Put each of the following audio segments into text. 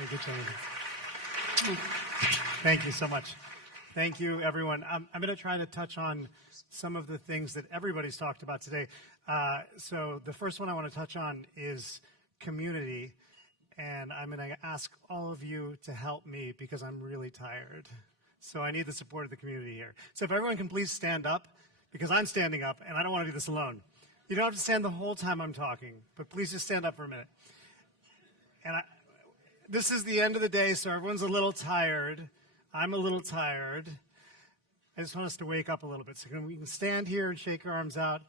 Thank you, Jamie. Thank you so much. Thank you, everyone. I'm going to try to touch on some of the things that everybody's talked about today. So the first one I want to touch on is community, and I'm going to ask all of you to help me because I'm really tired. So I need the support of the community here. So if everyone can please stand up, because I'm standing up, and I don't want to do this alone. You don't have to stand the whole time I'm talking, but please just stand up for a minute. And this is the end of the day, so everyone's a little tired. I'm a little tired. I just want us to wake up a little bit. So we can stand here and shake our arms out.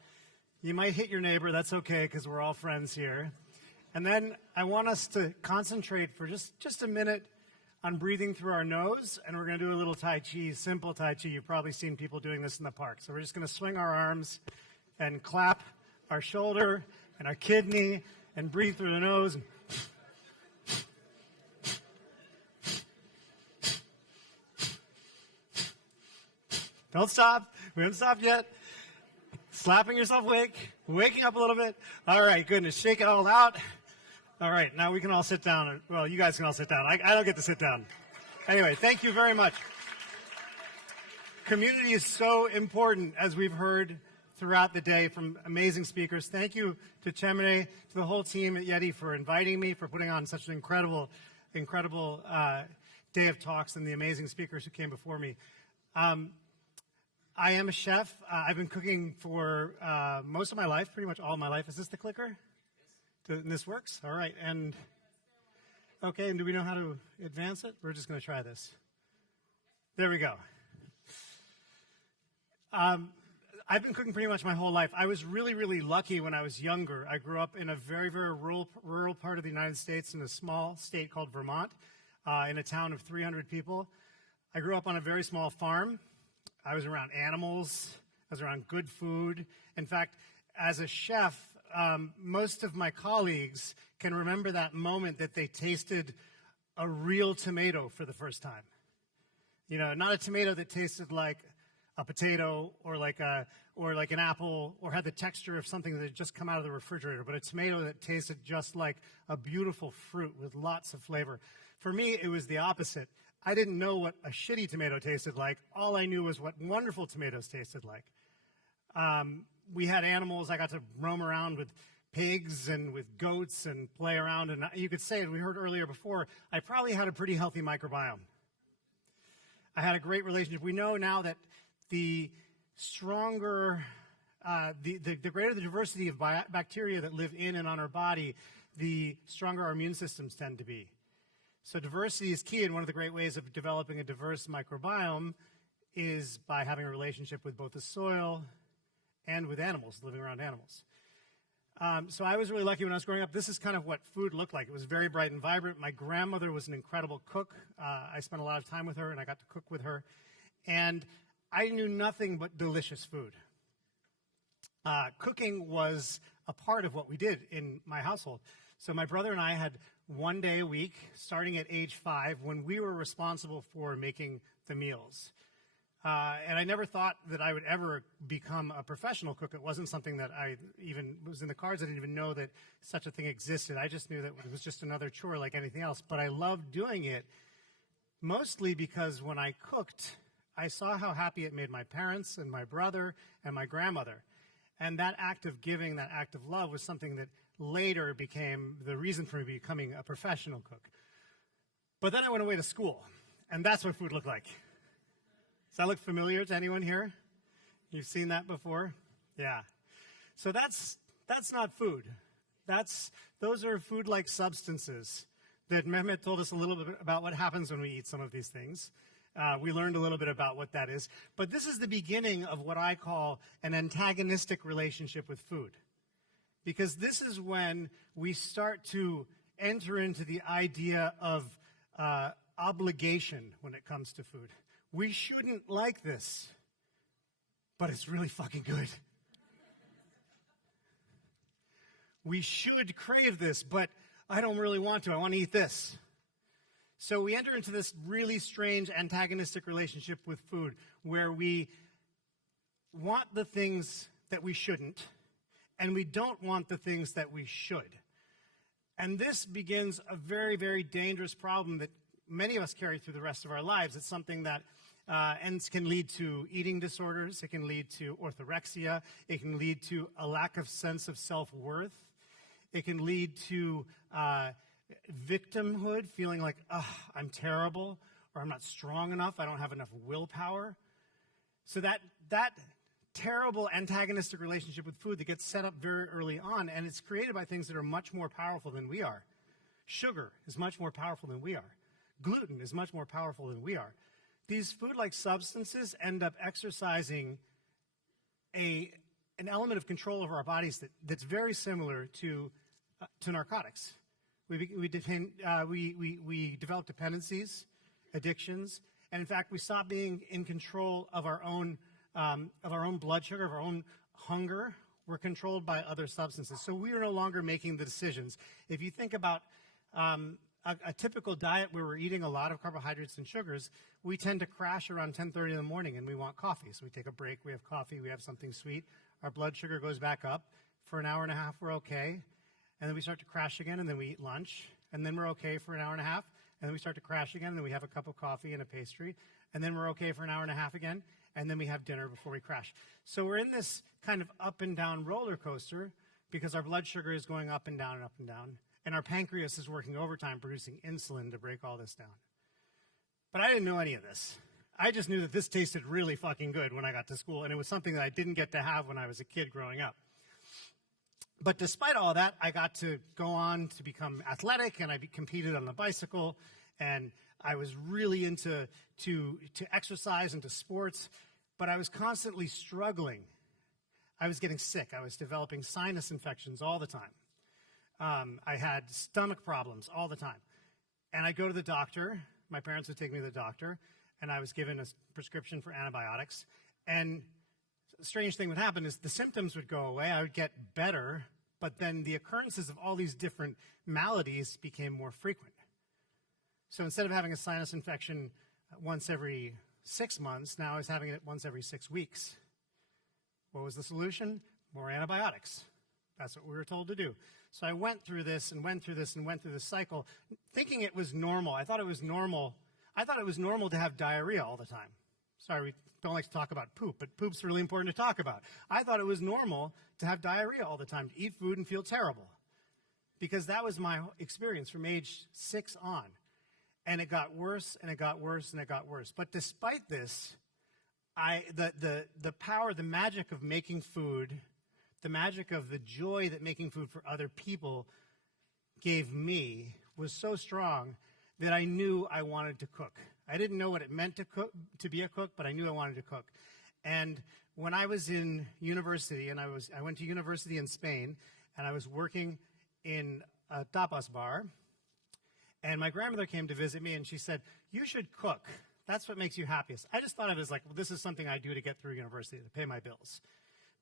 You might hit your neighbor. That's okay, because we're all friends here. And then I want us to concentrate for just a minute on breathing through our nose, and we're going to do a little Tai Chi, simple Tai Chi. You've probably seen people doing this in the park. So we're just going to swing our arms and clap our shoulder and our kidney and breathe through the nose. Don't stop. We haven't stopped yet. Slapping yourself awake, waking up a little bit. All right, goodness, shake it all out. All right, now we can all sit down. Well, you guys can all sit down. I don't get to sit down. Anyway, thank you very much. Community is so important, as we've heard throughout the day from amazing speakers. Thank you to Chemine, to the whole team at YEDİ for inviting me, for putting on such an incredible day of talks, and the amazing speakers who came before me. I am a chef. I've been cooking for most of my life, pretty much all of my life. Is this the clicker? And this works? All right. And okay, and do we know how to advance it? We're just going to try this. There we go. I've been cooking pretty much my whole life. I was really, really lucky when I was younger. I grew up in a very, very rural part of the United States in a small state called Vermont, in a town of 300 people. I grew up on a very small farm. I was around animals. I was around good food. In fact, as a chef, most of my colleagues can remember that moment that they tasted a real tomato for the first time. You know, not a tomato that tasted like a potato or like an apple or had the texture of something that had just come out of the refrigerator, but a tomato that tasted just like a beautiful fruit with lots of flavor. For me, it was the opposite. I didn't know what a shitty tomato tasted like. All I knew was what wonderful tomatoes tasted like. We had animals. I got to roam around with pigs and with goats and play around. And you could say, as we heard earlier before, I probably had a pretty healthy microbiome. I had a great relationship. We know now that the stronger, the greater the diversity of bacteria that live in and on our body, the stronger our immune systems tend to be. So diversity is key, and one of the great ways of developing a diverse microbiome is by having a relationship with both the soil and with animals, living around animals. So I was really lucky when I was growing up. This is kind of what food looked like. It was very bright and vibrant. My grandmother was an incredible cook. I spent a lot of time with her, and I got to cook with her. And I knew nothing but delicious food. Cooking was a part of what we did in my household. So my brother and I had one day a week, starting at age 5, when we were responsible for making the meals. And I never thought that I would ever become a professional cook. It wasn't something that I even was in the cards. I didn't even know that such a thing existed. I just knew that it was just another chore like anything else. But I loved doing it, mostly because when I cooked, I saw how happy it made my parents and my brother and my grandmother. And that act of giving, that act of love, was something that later became the reason for me becoming a professional cook. But then I went away to school, and that's what food looked like. Does that look familiar to anyone here? You've seen that before? Yeah. So that's not food. Those are food-like substances that Mehmet told us a little bit about what happens when we eat some of these things. We learned a little bit about what that is. But this is the beginning of what I call an antagonistic relationship with food. Because this is when we start to enter into the idea of obligation when it comes to food. We shouldn't like this, but it's really fucking good. We should crave this, but I don't really want to. I want to eat this. So we enter into this really strange antagonistic relationship with food where we want the things that we shouldn't, and we don't want the things that we should. And this begins a very, very dangerous problem that many of us carry through the rest of our lives. It's something that can lead to eating disorders. It can lead to orthorexia. It can lead to a lack of sense of self-worth. It can lead to victimhood, feeling like, I'm terrible, or I'm not strong enough, I don't have enough willpower. So that terrible antagonistic relationship with food that gets set up very early on, and it's created by things that are much more powerful than we are. Sugar is much more powerful than we are. Gluten is much more powerful than we are. These food-like substances end up exercising an element of control over our bodies that's very similar to narcotics. We develop dependencies, addictions, and in fact, we stop being in control of our own blood sugar, of our own hunger. We're controlled by other substances. So we are no longer making the decisions. If you think about a typical diet where we're eating a lot of carbohydrates and sugars, we tend to crash around 10:30 in the morning and we want coffee. So we take a break, we have coffee, we have something sweet. Our blood sugar goes back up. For an hour and a half, we're okay. And then we start to crash again, and then we eat lunch. And then we're okay for an hour and a half. And then we start to crash again, and then we have a cup of coffee and a pastry. And then we're okay for an hour and a half again. And then we have dinner before we crash. So we're in this kind of up and down roller coaster because our blood sugar is going up and down and up and down. And our pancreas is working overtime producing insulin to break all this down. But I didn't know any of this. I just knew that this tasted really fucking good when I got to school, and it was something that I didn't get to have when I was a kid growing up. But despite all that, I got to go on to become athletic, and I competed on the bicycle, and I was really into to exercise and to sports, but I was constantly struggling. I was getting sick. I was developing sinus infections all the time. I had stomach problems all the time. And I'd go to the doctor. My parents would take me to the doctor, and I was given a prescription for antibiotics. And a strange thing would happen is the symptoms would go away. I would get better, but then the occurrences of all these different maladies became more frequent. So instead of having a sinus infection once every 6 months, now I was having it once every 6 weeks. What was the solution? More antibiotics. That's what we were told to do. So I went through this and went through this and went through this cycle, thinking it was normal. I thought it was normal. I thought it was normal to have diarrhea all the time. Sorry, we don't like to talk about poop, but poop's really important to talk about. I thought it was normal to have diarrhea all the time, to eat food and feel terrible, because that was my experience from age 6 on. And it got worse, and it got worse, and it got worse. But despite this, the power, the magic of making food, the magic of the joy that making food for other people gave me was so strong that I knew I wanted to cook. I didn't know what it meant to be a cook, but I knew I wanted to cook. And when I was in university, and I went to university in Spain, and I was working in a tapas bar, and my grandmother came to visit me, and she said, "You should cook. That's what makes you happiest." I just thought of it as like, well, this is something I do to get through university, to pay my bills.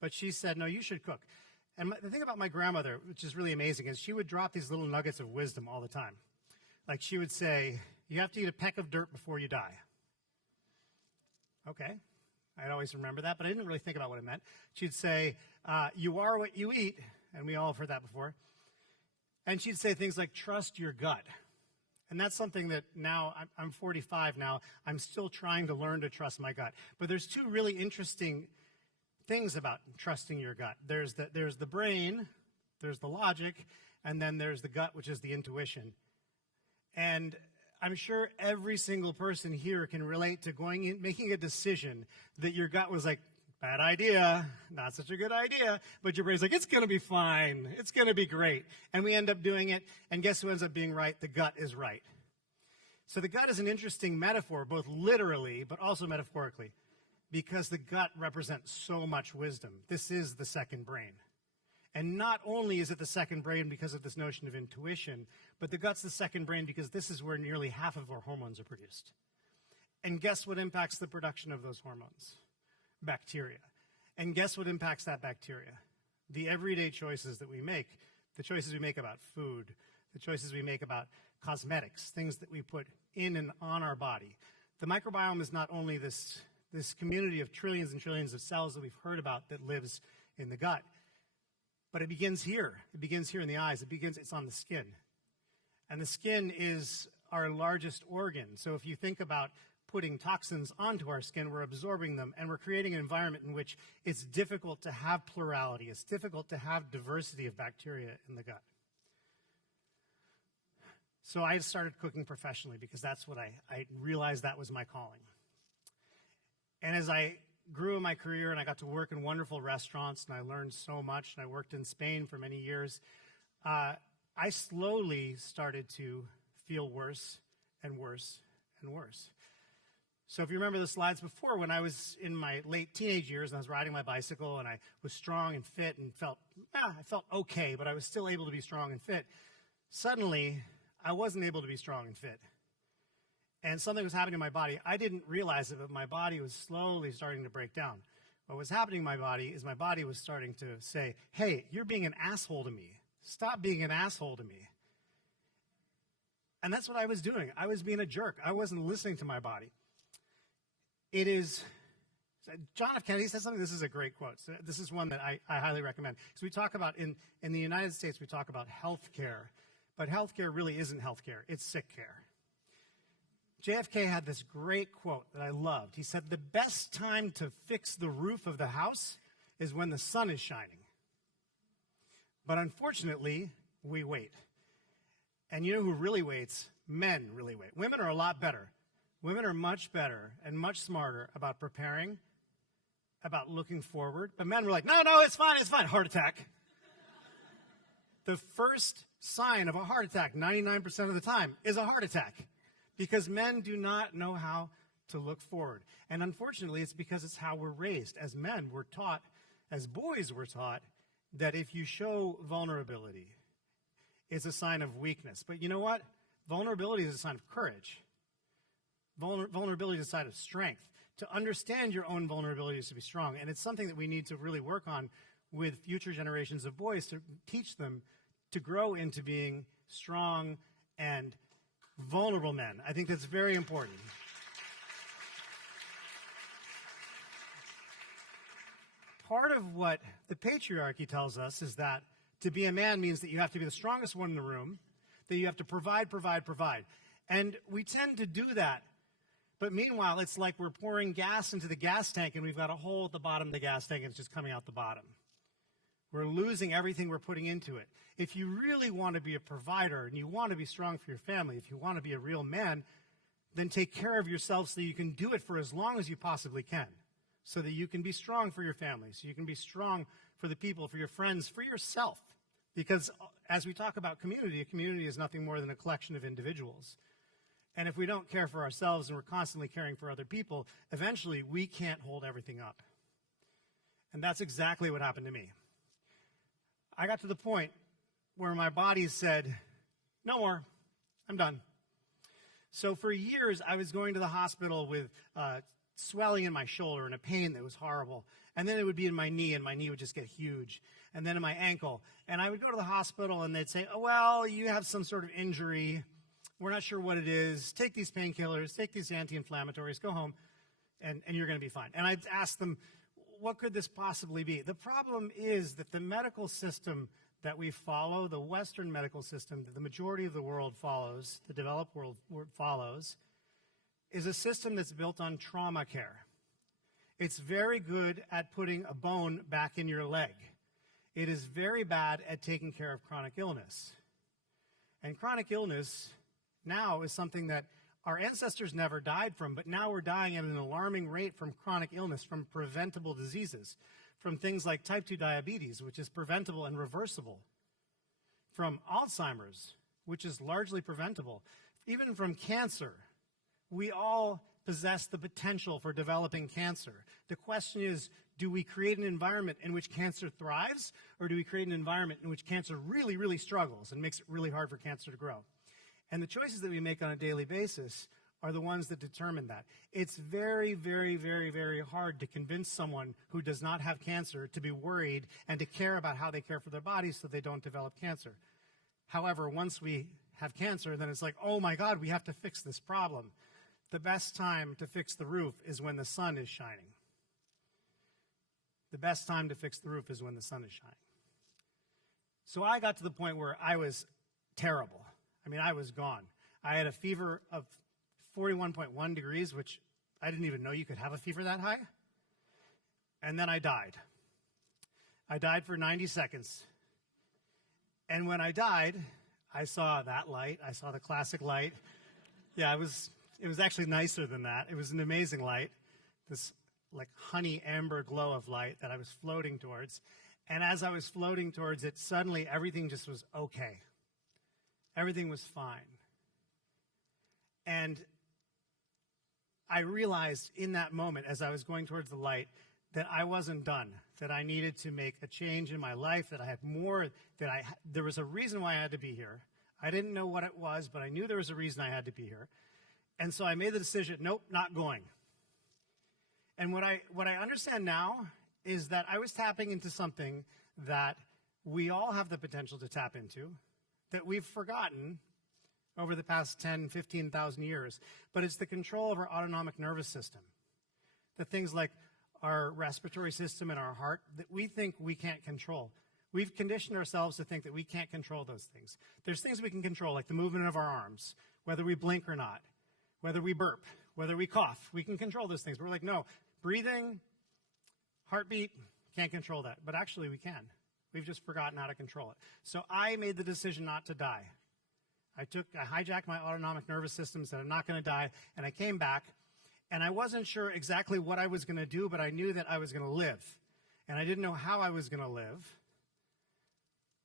But she said, "No, you should cook." And the thing about my grandmother, which is really amazing, is she would drop these little nuggets of wisdom all the time. Like she would say, "You have to eat a peck of dirt before you die." Okay, I'd always remember that, but I didn't really think about what it meant. She'd say, "You are what you eat," and we all have heard that before. And she'd say things like, "Trust your gut." And that's something that now, I'm 45 now, I'm still trying to learn to trust my gut. But there's two really interesting things about trusting your gut. There's the brain, there's the logic, and then there's the gut, which is the intuition. And I'm sure every single person here can relate to going in, making a decision that your gut was like, bad idea, not such a good idea, but your brain's like, it's going to be fine, it's going to be great. And we end up doing it, and guess who ends up being right? The gut is right. So the gut is an interesting metaphor, both literally, but also metaphorically, because the gut represents so much wisdom. This is the second brain. And not only is it the second brain because of this notion of intuition, but the gut's the second brain because this is where nearly half of our hormones are produced. And guess what impacts the production of those hormones? Bacteria. And guess what impacts that bacteria? The everyday choices that we make, the choices we make about food, the choices we make about cosmetics, things that we put in and on our body. The microbiome is not only this community of trillions and trillions of cells that we've heard about that lives in the gut, but it begins here. It begins here in the eyes. It's on the skin. And the skin is our largest organ. So if you think about putting toxins onto our skin, we're absorbing them, and we're creating an environment in which it's difficult to have plurality. It's difficult to have diversity of bacteria in the gut. So I started cooking professionally because that's what I realized that was my calling. And as I grew in my career and I got to work in wonderful restaurants and I learned so much, and I worked in Spain for many years, I slowly started to feel worse and worse and worse. So if you remember the slides before, when I was in my late teenage years and I was riding my bicycle and I was strong and fit and I felt okay, but I was still able to be strong and fit, suddenly I wasn't able to be strong and fit. And something was happening in my body. I didn't realize it, but my body was slowly starting to break down. What was happening in my body is my body was starting to say, hey, you're being an asshole to me. Stop being an asshole to me. And that's what I was doing. I was being a jerk. I wasn't listening to my body. It is, John F. Kennedy said something, this is a great quote. So this is one that I highly recommend. So we talk about, in the United States, we talk about health care, but health care really isn't health care, it's sick care. JFK had this great quote that I loved. He said, the best time to fix the roof of the house is when the sun is shining. But unfortunately, we wait. And you know who really waits? Men really wait. Women are a lot better. Women are much better and much smarter about preparing, about looking forward. But men were like, no, it's fine, heart attack. The first sign of a heart attack, 99% of the time, is a heart attack. Because men do not know how to look forward. And unfortunately, it's because it's how we're raised. As men, we're taught, as boys, we're taught that if you show vulnerability, it's a sign of weakness. But you know what? Vulnerability is a sign of courage. Vulnerability is a sign of strength. To understand your own vulnerability is to be strong. And it's something that we need to really work on with future generations of boys to teach them to grow into being strong and vulnerable men. I think that's very important. Part of what the patriarchy tells us is that to be a man means that you have to be the strongest one in the room, that you have to provide. And we tend to do that. But meanwhile, it's like we're pouring gas into the gas tank and we've got a hole at the bottom of the gas tank and it's just coming out the bottom. We're losing everything we're putting into it. If you really want to be a provider and you want to be strong for your family, if you want to be a real man, then take care of yourself so you can do it for as long as you possibly can, so that you can be strong for your family, so you can be strong for the people, for your friends, for yourself. Because as we talk about community, a community is nothing more than a collection of individuals. And if we don't care for ourselves and we're constantly caring for other people, eventually we can't hold everything up. And that's exactly what happened to me. I got to the point where my body said, no more, I'm done. So for years, I was going to the hospital with swelling in my shoulder and a pain that was horrible. And then it would be in my knee, and my knee would just get huge. And then in my ankle. And I would go to the hospital, and they'd say, oh, well, you have some sort of injury. We're not sure what it is. Take these painkillers, take these anti-inflammatories, go home, and you're going to be fine. And I'd ask them, what could this possibly be? The problem is that the medical system that we follow, the Western medical system that the majority of the world follows, the developed world follows, is a system that's built on trauma care. It's very good at putting a bone back in your leg. It is very bad at taking care of chronic illness. And chronic illness now is something that our ancestors never died from, but now we're dying at an alarming rate from chronic illness, from preventable diseases, from things like type 2 diabetes, which is preventable and reversible, from Alzheimer's, which is largely preventable, even from cancer. We all possess the potential for developing cancer. The question is, do we create an environment in which cancer thrives, or do we create an environment in which cancer really, really struggles and makes it really hard for cancer to grow? And the choices that we make on a daily basis are the ones that determine that. It's very, very, very, very hard to convince someone who does not have cancer to be worried and to care about how they care for their bodies so they don't develop cancer. However, once we have cancer, then it's like, oh my God, we have to fix this problem. The best time to fix the roof is when the sun is shining. The best time to fix the roof is when the sun is shining. So I got to the point where I was terrible. I mean, I was gone. I had a fever of 41.1 degrees, which I didn't even know you could have a fever that high. And then I died. I died for 90 seconds. And when I died, I saw that light. I saw the classic light. Yeah, it was actually nicer than that. It was an amazing light, this like honey amber glow of light that I was floating towards. And as I was floating towards it, suddenly everything just was okay. Everything was fine. And I realized in that moment, as I was going towards the light, that I wasn't done, that I needed to make a change in my life, that I had more, there was a reason why I had to be here. I didn't know what it was, but I knew there was a reason I had to be here. And so I made the decision, nope, not going. And what I understand now is that I was tapping into something that we all have the potential to tap into, that we've forgotten over the past 10, 15,000 years. But it's the control of our autonomic nervous system. The things like our respiratory system and our heart that we think we can't control. We've conditioned ourselves to think that we can't control those things. There's things we can control, like the movement of our arms, whether we blink or not, whether we burp, whether we cough. We can control those things. We're like, no, breathing, heartbeat, can't control that. But actually we can. We've just forgotten how to control it. So I made the decision not to die. I hijacked my autonomic nervous system, said I'm not going to die, and I came back, and I wasn't sure exactly what I was going to do, but I knew that I was going to live. And I didn't know how I was going to live,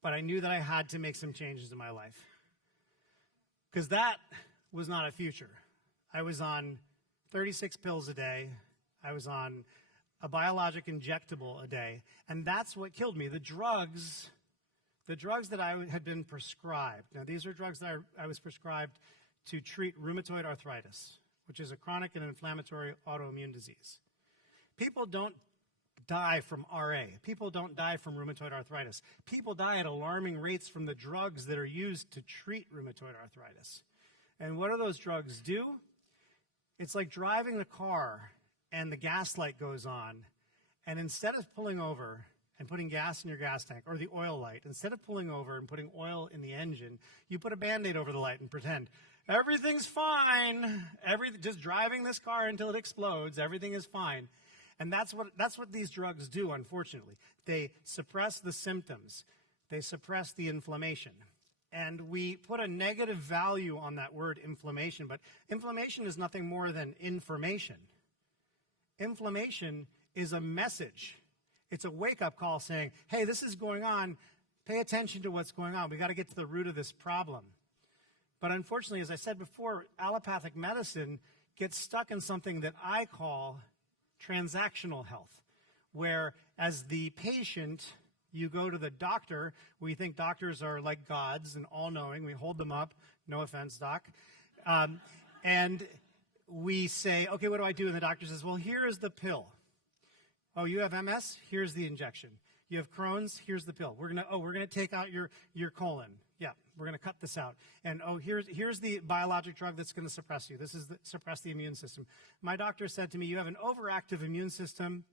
but I knew that I had to make some changes in my life. Because that was not a future. I was on 36 pills a day. I was on a biologic injectable a day, and that's what killed me. The drugs that I had been prescribed. Now, these are drugs that I was prescribed to treat rheumatoid arthritis, which is a chronic and inflammatory autoimmune disease. People don't die from RA. People don't die from rheumatoid arthritis. People die at alarming rates from the drugs that are used to treat rheumatoid arthritis. And what do those drugs do? It's like driving the car and the gas light goes on, and instead of pulling over and putting gas in your gas tank, or the oil light, instead of pulling over and putting oil in the engine, you put a Band-Aid over the light and pretend everything's fine. Just driving this car until it explodes, everything is fine. And that's what these drugs do, unfortunately. They suppress the symptoms. They suppress the inflammation. And we put a negative value on that word inflammation, but inflammation is nothing more than information. Inflammation is a message. It's a wake-up call saying, hey, this is going on. Pay attention to what's going on. We've got to get to the root of this problem. But unfortunately, as I said before, allopathic medicine gets stuck in something that I call transactional health, where as the patient, you go to the doctor. We think doctors are like gods and all-knowing. We hold them up. No offense, doc. And we say, okay, what do I do? And the doctor says, well, here is the pill. Oh, you have MS? Here's the injection. You have Crohn's? Here's the pill. We're gonna take out your colon. Yeah, we're gonna cut this out. And oh, here's the biologic drug that's gonna suppress you. This is suppress the immune system. My doctor said to me, you have an overactive immune system.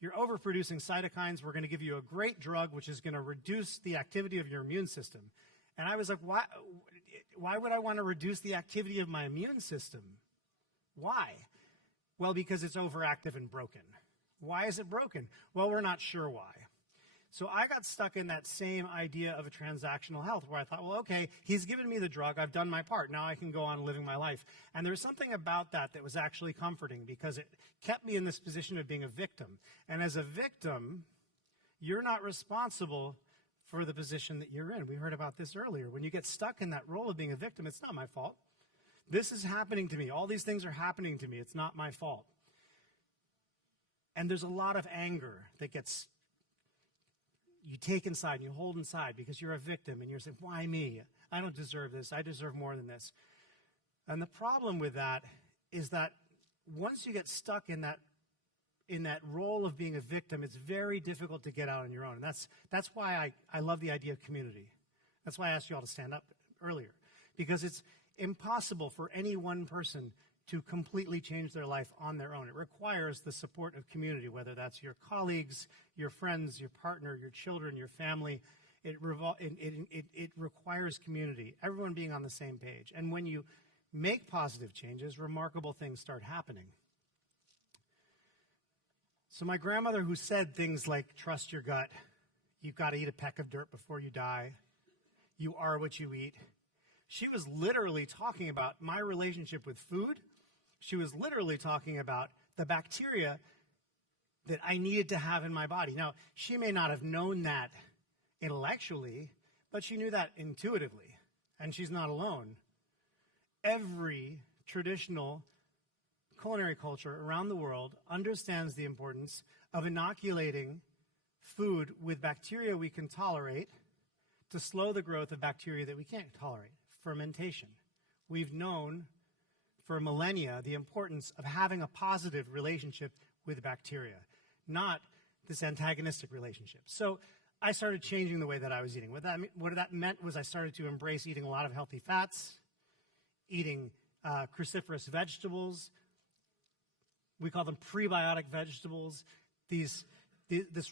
You're overproducing cytokines. We're gonna give you a great drug which is gonna reduce the activity of your immune system. And I was like, why would I want to reduce the activity of my immune system? Why? Well, because it's overactive and broken. Why is it broken? Well, we're not sure why. So I got stuck in that same idea of a transactional health where I thought, well, okay, he's given me the drug. I've done my part. Now I can go on living my life. And there's something about that was actually comforting because it kept me in this position of being a victim. And as a victim, you're not responsible for the position that you're in. We heard about this earlier. When you get stuck in that role of being a victim, it's not my fault. This is happening to me. All these things are happening to me. It's not my fault. And there's a lot of anger that you take inside and you hold inside because you're a victim and you're saying, why me? I don't deserve this. I deserve more than this. And the problem with that is that once you get stuck in that role of being a victim, it's very difficult to get out on your own. And that's why I love the idea of community. That's why I asked you all to stand up earlier. Because it's impossible for any one person to completely change their life on their own. It requires the support of community, whether that's your colleagues, your friends, your partner, your children, your family. It requires community, everyone being on the same page. And when you make positive changes, remarkable things start happening. So my grandmother, who said things like, trust your gut, you've got to eat a peck of dirt before you die, you are what you eat, she was literally talking about my relationship with food. She was literally talking about the bacteria that I needed to have in my body. Now, she may not have known that intellectually, but she knew that intuitively, and she's not alone. Every traditional culinary culture around the world understands the importance of inoculating food with bacteria we can tolerate to slow the growth of bacteria that we can't tolerate. Fermentation. We've known for millennia the importance of having a positive relationship with bacteria, not this antagonistic relationship. So I started changing the way that I was eating. What that meant was I started to embrace eating a lot of healthy fats, eating cruciferous vegetables. We call them prebiotic vegetables. This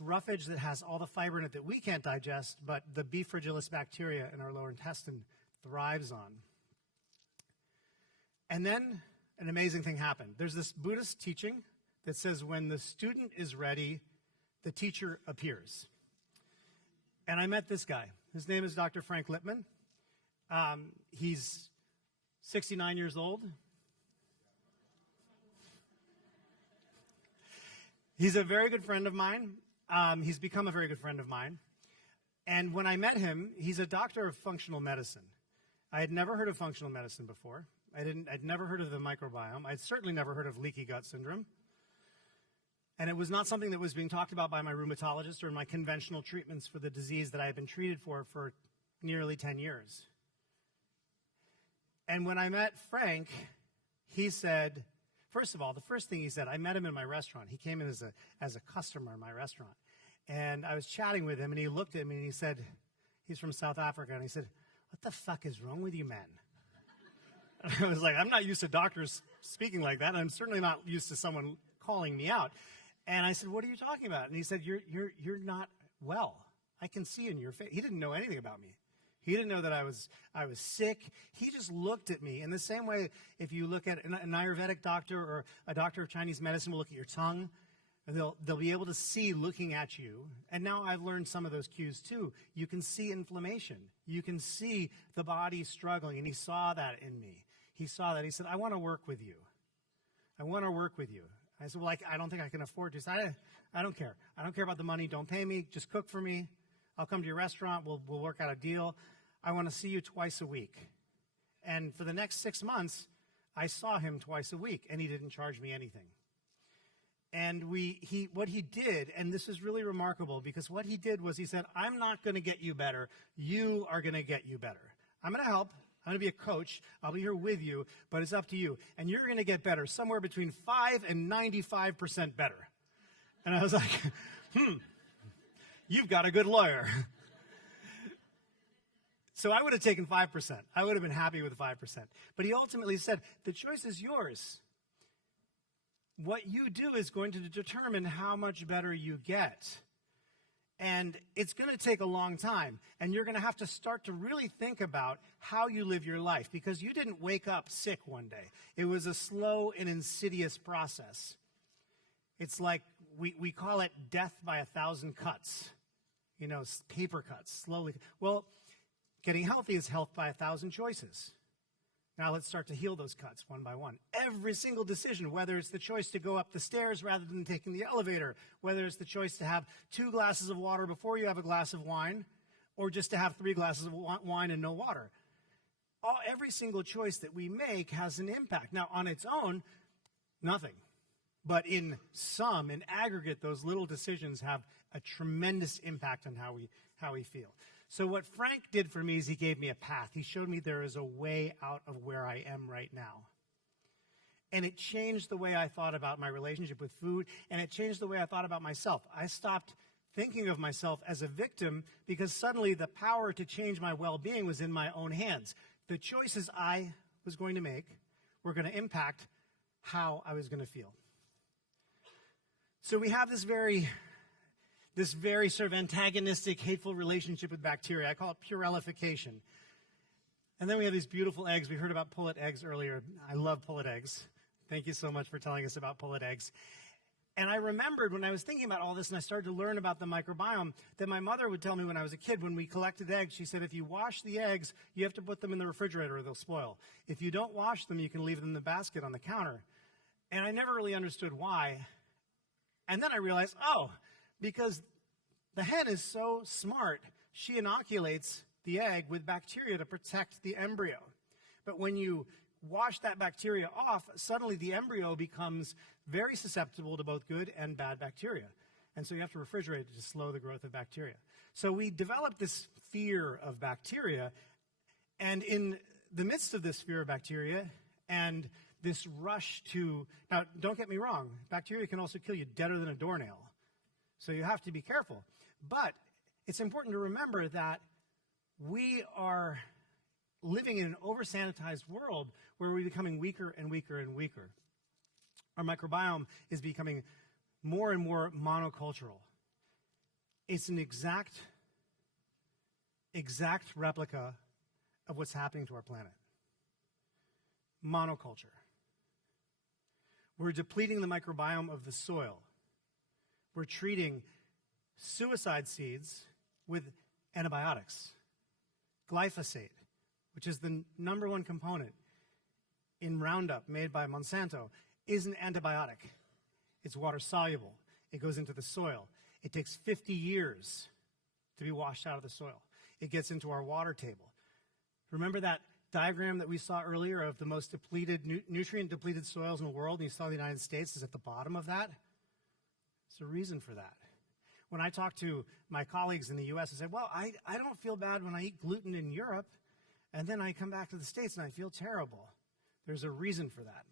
roughage that has all the fiber in it that we can't digest, but the B. fragilis bacteria in our lower intestine thrives on. And then an amazing thing happened. There's this Buddhist teaching that says when the student is ready, the teacher appears. And I met this guy. His name is Dr. Frank Lipman. He's 69 years old. He's a very good friend of mine. He's become a very good friend of mine. And when I met him, he's a doctor of functional medicine. I had never heard of functional medicine before. I'd never heard of the microbiome. I'd certainly never heard of leaky gut syndrome. And it was not something that was being talked about by my rheumatologist or in my conventional treatments for the disease that I had been treated for nearly 10 years. And when I met Frank, he said, first of all, the first thing he said, I met him in my restaurant. He came in as a customer in my restaurant. And I was chatting with him, and he looked at me, and he said, he's from South Africa, and he said, what the fuck is wrong with you men? And I was like, I'm not used to doctors speaking like that. I'm certainly not used to someone calling me out. And I said, what are you talking about? And he said, you're not well. I can see in your face. He didn't know anything about me. He didn't know that I was sick. He just looked at me in the same way if you look at an Ayurvedic doctor or a doctor of Chinese medicine will look at your tongue. They'll be able to see looking at you. And now I've learned some of those cues too. You can see inflammation. You can see the body struggling. And he saw that in me. He saw that. He said, I want to work with you. I want to work with you. I said, well, I don't think I can afford to. He said, I don't care. I don't care about the money. Don't pay me. Just cook for me. I'll come to your restaurant. We'll work out a deal. I want to see you twice a week. And for the next 6 months, I saw him twice a week, and he didn't charge me anything. And what he did, and this is really remarkable, because what he did was he said, I'm not going to get you better. You are going to get you better. I'm going to help. I'm going to be a coach. I'll be here with you, but it's up to you. And you're going to get better, somewhere between 5 and 95% better. And I was like, you've got a good lawyer. So I would have taken 5%. I would have been happy with 5%. But he ultimately said, the choice is yours. What you do is going to determine how much better you get. And it's going to take a long time. And you're going to have to start to really think about how you live your life, because you didn't wake up sick one day. It was a slow and insidious process. It's like we call it death by 1,000 cuts, paper cuts, slowly. Well, getting healthy is health by 1,000 choices. Now let's start to heal those cuts one by one. Every single decision, whether it's the choice to go up the stairs rather than taking the elevator, whether it's the choice to have 2 glasses of water before you have a glass of wine, or just to have 3 glasses of wine and no water. Every single choice that we make has an impact. Now, on its own, nothing. But in aggregate, those little decisions have a tremendous impact on how we feel. So what Frank did for me is he gave me a path. He showed me there is a way out of where I am right now. And it changed the way I thought about my relationship with food, and it changed the way I thought about myself. I stopped thinking of myself as a victim because suddenly the power to change my well-being was in my own hands. The choices I was going to make were going to impact how I was going to feel. So we have this this very sort of antagonistic, hateful relationship with bacteria. I call it purelification. And then we have these beautiful eggs. We heard about pullet eggs earlier. I love pullet eggs. Thank you so much for telling us about pullet eggs. And I remembered when I was thinking about all this and I started to learn about the microbiome that my mother would tell me when I was a kid, when we collected eggs, she said, if you wash the eggs, you have to put them in the refrigerator or they'll spoil. If you don't wash them, you can leave them in the basket on the counter. And I never really understood why. And then I realized, because the hen is so smart, she inoculates the egg with bacteria to protect the embryo. But when you wash that bacteria off, suddenly the embryo becomes very susceptible to both good and bad bacteria. And so you have to refrigerate it to slow the growth of bacteria. So we developed this fear of bacteria, and in the midst of this fear of bacteria and this rush to, now don't get me wrong, bacteria can also kill you deader than a doornail. So you have to be careful. But it's important to remember that we are living in an over-sanitized world where we're becoming weaker and weaker and weaker. Our microbiome is becoming more and more monocultural. It's an exact replica of what's happening to our planet. Monoculture. We're depleting the microbiome of the soil. We're treating suicide seeds with antibiotics. Glyphosate, which is the number one component in Roundup made by Monsanto, is an antibiotic. It's water soluble. It goes into the soil. It takes 50 years to be washed out of the soil. It gets into our water table. Remember that diagram that we saw earlier of the most depleted, nutrient-depleted soils in the world, and you saw the United States is at the bottom of that? There's a reason for that. When I talk to my colleagues in the U.S., I say, well, I don't feel bad when I eat gluten in Europe, and then I come back to the States and I feel terrible. There's a reason for that.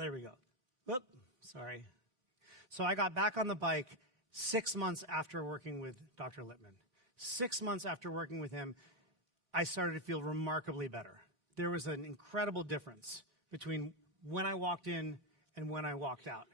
There we go. Whoop, sorry. So I got back on the bike 6 months after working with Dr. Lippman. 6 months after working with him, I started to feel remarkably better. There was an incredible difference between when I walked in and when I walked out.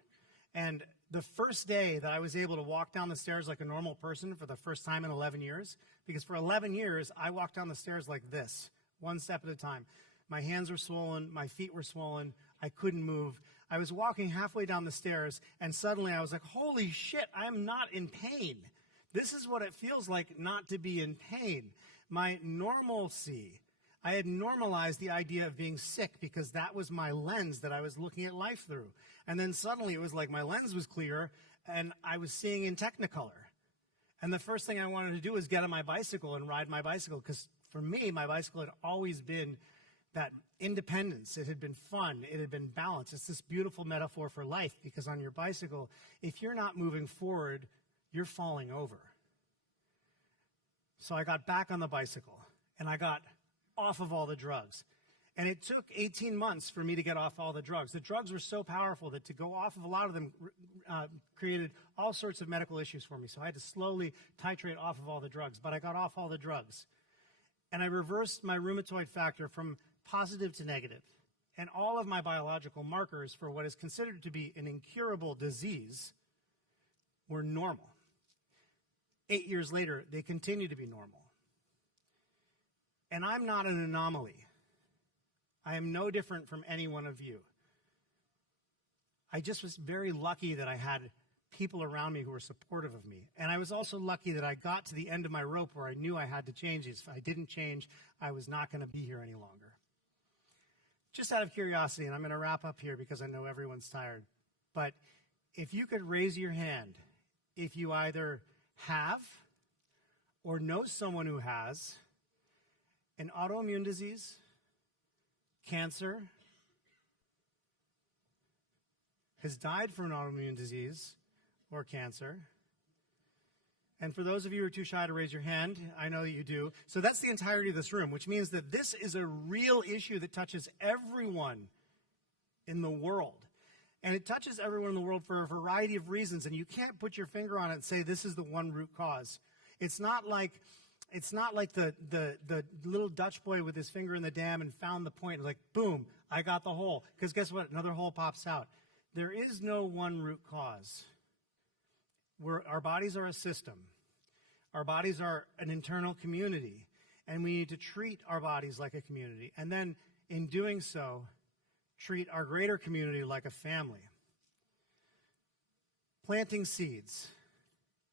And the first day that I was able to walk down the stairs like a normal person for the first time in 11 years, because for 11 years, I walked down the stairs like this, one step at a time. My hands were swollen, my feet were swollen, I couldn't move. I was walking halfway down the stairs, and suddenly I was like, holy shit, I'm not in pain. This is what it feels like not to be in pain. My normalcy. I had normalized the idea of being sick because that was my lens that I was looking at life through. And then suddenly it was like my lens was clear, and I was seeing in Technicolor. And the first thing I wanted to do was get on my bicycle and ride my bicycle, because for me, my bicycle had always been that independence. It had been fun. It had been balanced. It's this beautiful metaphor for life, because on your bicycle, if you're not moving forward, you're falling over. So I got back on the bicycle, and I got off of all the drugs. And it took 18 months for me to get off all the drugs. The drugs were so powerful that to go off of a lot of them created all sorts of medical issues for me. So I had to slowly titrate off of all the drugs. But I got off all the drugs. And I reversed my rheumatoid factor from positive to negative. And all of my biological markers for what is considered to be an incurable disease were normal. 8 years later, they continue to be normal. And I'm not an anomaly. I am no different from any one of you. I just was very lucky that I had people around me who were supportive of me. And I was also lucky that I got to the end of my rope where I knew I had to change. If I didn't change, I was not going to be here any longer. Just out of curiosity, and I'm going to wrap up here because I know everyone's tired, but if you could raise your hand, if you either have or know someone who has an autoimmune disease, cancer, has died from an autoimmune disease or cancer. And for those of you who are too shy to raise your hand, I know that you do. So that's the entirety of this room, which means that this is a real issue that touches everyone in the world. And it touches everyone in the world for a variety of reasons, and you can't put your finger on it and say this is the one root cause. It's not like the little Dutch boy with his finger in the dam and found the point, like, boom, I got the hole. Because guess what? Another hole pops out. there is no one root cause. Our bodies are a system. Our bodies are an internal community, and we need to treat our bodies like a community. And then, in doing so, treat our greater community like a family. Planting seeds.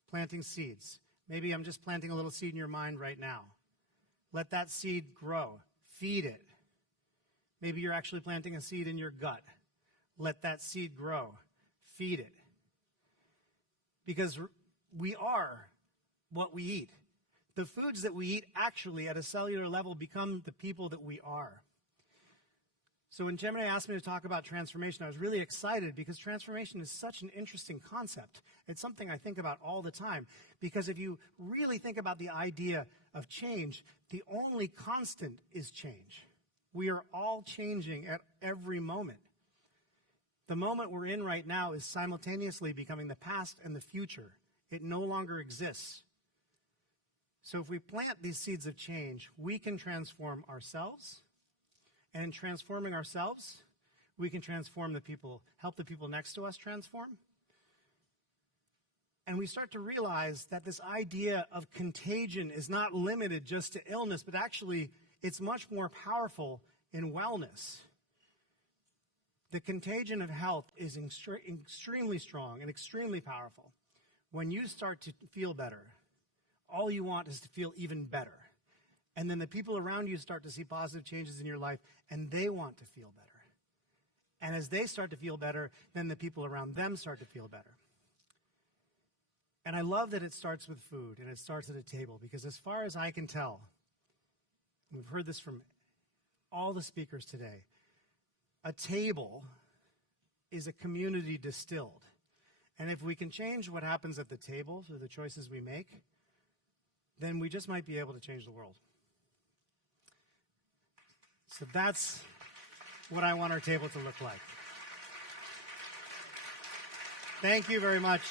Planting seeds. Maybe I'm just planting a little seed in your mind right now. Let that seed grow. Feed it. Maybe you're actually planting a seed in your gut. Let that seed grow. Feed it. Because we are what we eat. The foods that we eat actually at a cellular level become the people that we are. So when Gemini asked me to talk about transformation, I was really excited because transformation is such an interesting concept. It's something I think about all the time. Because if you really think about the idea of change, the only constant is change. We are all changing at every moment. The moment we're in right now is simultaneously becoming the past and the future. It no longer exists. So if we plant these seeds of change, we can transform ourselves. And in transforming ourselves, we can transform the people, help the people next to us transform. And we start to realize that this idea of contagion is not limited just to illness, but actually it's much more powerful in wellness. The contagion of health is extremely strong and extremely powerful. When you start to feel better, all you want is to feel even better. And then the people around you start to see positive changes in your life, and they want to feel better. And as they start to feel better, then the people around them start to feel better. And I love that it starts with food, and it starts at a table, because as far as I can tell, and we've heard this from all the speakers today, a table is a community distilled. And if we can change what happens at the table through the choices we make, then we just might be able to change the world. So that's what I want our table to look like. Thank you very much.